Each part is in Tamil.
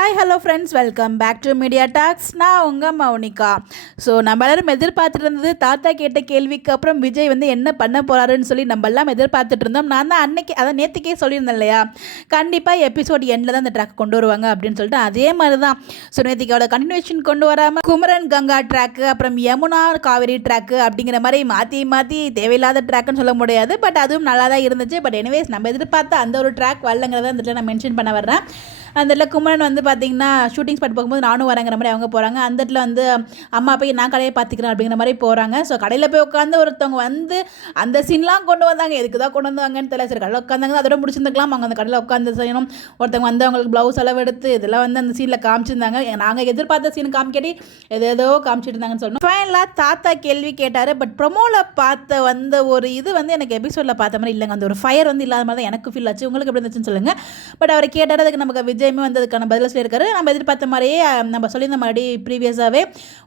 Hi hello friends, welcome back to media talks. நான் உங்கள் மௌனிகா. ஸோ நம்ம எல்லாரும் எதிர்பார்த்துட்டு இருந்தது, தாத்தா கேட்ட கேள்விக்கு அப்புறம் விஜய் வந்து என்ன பண்ண போகிறாருன்னு சொல்லி நம்ம எல்லாம் எதிர்பார்த்துட்டு இருந்தோம். நான் தான் அன்னைக்கு அதை நேற்றுக்கே சொல்லியிருந்தேன் இல்லையா, கண்டிப்பாக எபிசோட் எண்டில் தான் அந்த ட்ராக் கொண்டு வருவாங்க அப்படின்னு சொல்லிட்டு. அதே மாதிரி தான். ஸோ நேற்றுக்கோட கண்டினியூஷன் கொண்டு வராமல் குமரன் கங்கா ட்ராக்கு, அப்புறம் யமுனா காவேரி ட்ராக்கு அப்படிங்கிற மாதிரி மாற்றி மாற்றி தேவையில்லாத ட்ராக்குன்னு சொல்ல முடியாது. பட் அதுவும் நல்லா தான் இருந்துச்சு. பட் எனிவேஸ், நம்ம எதிர்பார்த்த அந்த ஒரு ட்ராக் வரலங்கிறத அந்த நான் மென்ஷன் பண்ண வர்றேன். அந்த இடத்துல குமரன் வந்து பார்த்திங்கன்னா ஷூட்டிங் ஸ்பாட் போகும்போது நானும் வரேங்கிற மாதிரி அவங்க போகிறாங்க. அந்த இடத்துல வந்து அம்மா போய் நான் கடையை பார்த்துக்கிறேன் அப்படிங்கிற மாதிரி போகிறாங்க. ஸோ கடையில் போய் உட்காந்து ஒருத்தவங்க வந்து அந்த சீன்லாம் கொண்டு வந்தாங்க. எதுக்கு தான் கொண்டு வந்தாங்கன்னு தெரியல. சரி, கடையில் உட்காந்தாங்க, அதோட முடிச்சிருந்துக்கலாம். அவங்க அந்த கடையில் உட்காந்து செய்யணும். ஒருத்தவங்க வந்து அவங்களுக்கு ப்ளவுஸ் அளவு எடுத்து இதெல்லாம் வந்து அந்த சீனில் காமிச்சிருந்தாங்க. நாங்கள் எதிர்பார்த்த சீன் காமிக்கட்டி ஏதோ காமிச்சிட்டு இருந்தாங்கன்னு சொல்லணும். ஃபைனலாக தாத்தா கேள்வி கேட்டார். பட் ப்ரொமோவில் பார்த்த வந்த ஒரு இது வந்து எனக்கு எபிசோடில் பார்த்த மாதிரி இல்லைங்க. அந்த ஒரு ஃபயர் வந்து இல்லாத மாதிரி தான் எனக்கு ஃபீல் ஆச்சு. உங்களுக்கு எப்படி இருந்துச்சுன்னு சொல்லுங்கள். பட் அவர் கேட்டார், அதுக்கு நமக்கு விஜயமே வந்து அதுக்கான பதில் சொல்லியிருக்காரு. நம்ம எதிர்பார்த்த மாதிரியே நம்ம சொல்லியிருந்த மாதிரி ப்ரீவியஸாகவே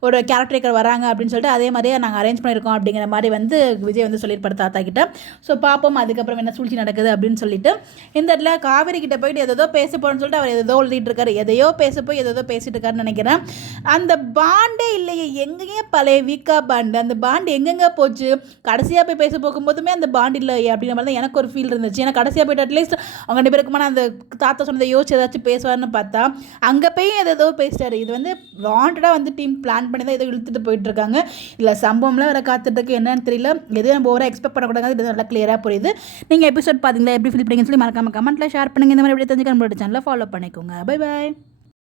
ஒரு கேரக்டர் வராங்க அப்படின்னு சொல்லிட்டு அதே மாதிரியே நாங்கள் அரேஞ்ச் பண்ணியிருக்கோம் அப்படிங்கிற மாதிரி வந்து விஜய் வந்து சொல்லியிருப்பார் தாத்தா கிட்ட. ஸோ பார்ப்போம் அதுக்கப்புறம் என்ன சூழ்ச்சி நடக்குது அப்படின்னு சொல்லிட்டு. இந்த இடத்துல காவேரி கிட்ட போயிட்டு எதோ பேச போகிறோன்னு சொல்லிட்டு அவர் எதோ எழுதிட்டு இருக்காரு. எதையோ பேச போய் எதோ பேசிட்டு இருக்காருன்னு நினைக்கிறேன். அந்த பாண்டே இல்லையே, எங்கேயே பழைய வீக்கா பாண்டு, அந்த பாண்டு எங்கெங்கே போச்சு? கடைசியாக போய் பேச போகும்போதுமே அந்த பாண்டு இல்லை அப்படிங்கிற மாதிரி தான் எனக்கு ஒரு ஃபீல் இருந்துச்சு. ஏன்னா கடைசியாக போய்ட்டு அட்லீஸ்ட் அவங்க ரெண்டு பேருக்குமான அந்த தாத்தா சொன்னதை யோசிச்சு ஏதாச்சும் பேசுவார்னு பார்த்தா அங்கே போய் ஏதோ பேசிட்டாரு. இது வந்து வாண்டடாக வந்து டீம் பிளான் பண்ணி தான் ஏதோ இழுத்துட்டு போயிட்டு இருக்காங்க. இல்லை சம்பவம்லாம் வேறு காத்துட்டு என்னன்னு தெரியல. எதுவும் நம்ம ஓவராக எக்ஸ்பெக்ட் பண்ணக்கூடாது. இது நல்லா கிளியராக புரியுது. நீங்கள் எபிசோட் பார்த்தீங்களா, எப்படி ஃபீல் பண்ணீங்கன்னு சொல்லி மறக்காம கமெண்ட்டில் ஷேர் பண்ணுங்கள். இந்த மாதிரி எப்படி தெரிஞ்சுக்க நம்மளோட சேனலை ஃபாலோ பண்ணிக்கோங்க. Bye bye.